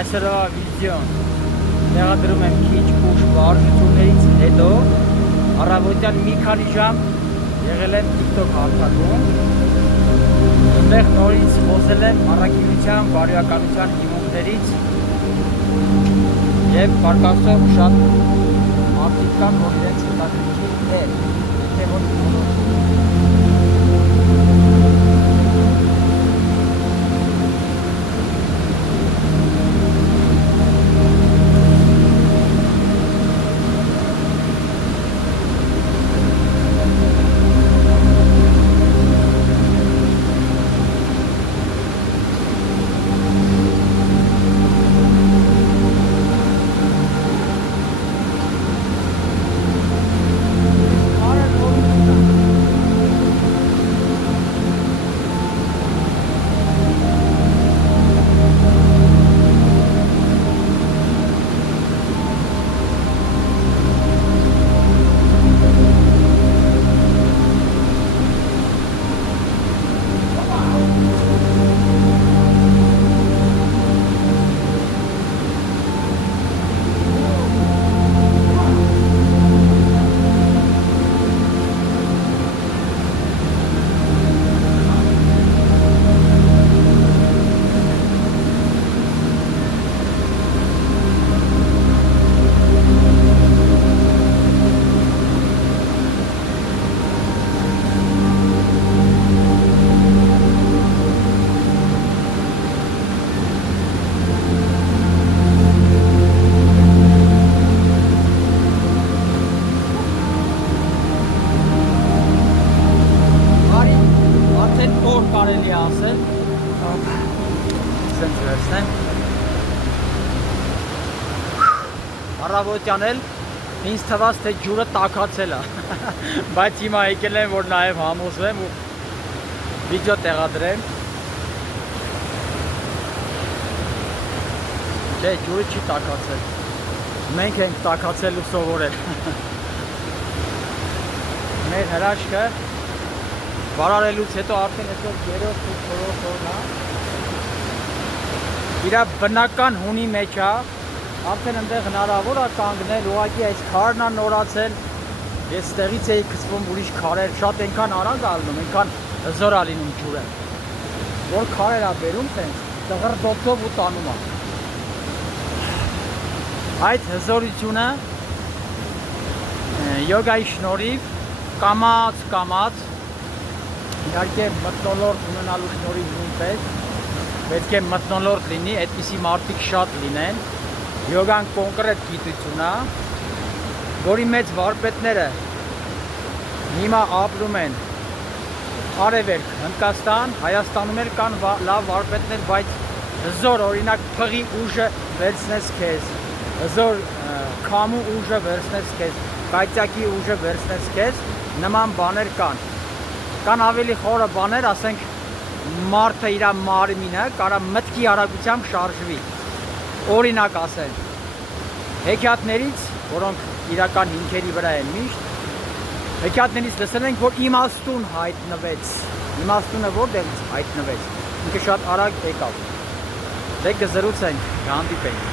Այսօրվա վիդեոն տեղադրում եմ քիչ ուշ վարժություններից հետո առավոտյան մի քանի ժամ եղել եմ TikTok հարթակում, այնտեղ նորից խոսել եմ առաքելության բարոյականության հիմունքներից եւ բարգավաճով շատ մարդիկ կան, որ իրենց հետաքրքիր է, թե որ կարելի է ասել, սենց վերցնեմ, առավոտյան էլ ինձ թվաց, թե ջուրը տաքացել է, բայց հիմա եկել եմ, որ նաև համոզվեմ ու վիդեո տեղադրեմ, չէ, ջուրը չի տաքացել, մենք ենք տաքացել ու սովորել, մեր հրաշքը վարարելուց հետո արդեն այսօր 3-րդ ու 4-րդ օրն է, իր բնական հունի մեջ է, արդեն ընդեղ հնարավոր է կանգնել, ուղղակի այս քարն է նորացել, ես ստեղից էի գցվում ուրիշ քարեր, շատ այնքան արագ ալնում, այնքան հզոր է լինում ջուրը, որ քարեր է բերում տենց, տղրդոցով ու տանում է։ Այդ հզորությունը յոգայի շնորհիվ կամաց իհարկե մթնոլորտ ունենալու շնորհիվ նույնպես պետք է մթնոլորտ լինի, այդպիսի մարդիկ շատ լինեն։ Յոգան կոնկրետ գիտություն է, որի մեծ վարպետները հիմա ապրում են Արևելք, Հնդկաստան, Հայաստանում էլ կան լավ վարպետներ, բայց հզոր օրինակ փղի ուժը վերցնես քեզ, հզոր քամու ուժը վերցնես քեզ, կայծակի ուժը վերցնես քեզ, նման բաներ կան։ Կան ավելի խորը բաներ, ասենք մարդը իր մարմինը կարա մտքի արագությամբ շարժվի, օրինակ ասեն, հեքիաթներից, որոնք իրական հիմքերի վրա են միշտ, հեքիաթներից լսել ենք, որ իմաստուն հայտնվեց, իմաստունը որտեղից հայտնվեց, ինքը շատ արագ եկավ, դե կզրուցենք, կհանդիպենք։